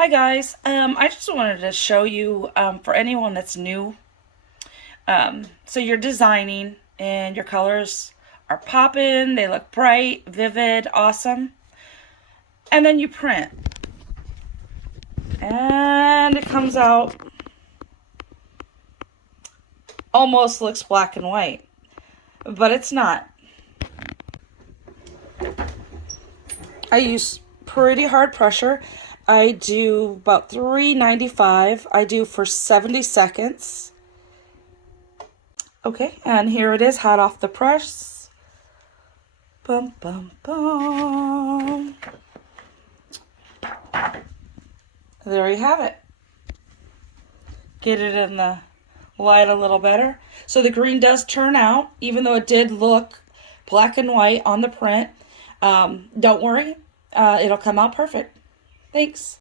Hi guys, I just wanted to show you for anyone that's new. So you're designing and your colors are popping, they look bright, vivid, awesome. And then you print. And it comes out, almost looks black and white, but it's not. I use pretty hard pressure. I do about 395. I do for 70 seconds. Okay, and here it is, hot off the press. Bum, bum, bum. There you have it. Get it in the light a little better. So the green does turn out, even though it did look black and white on the print. Don't worry, it'll come out perfect. Thanks.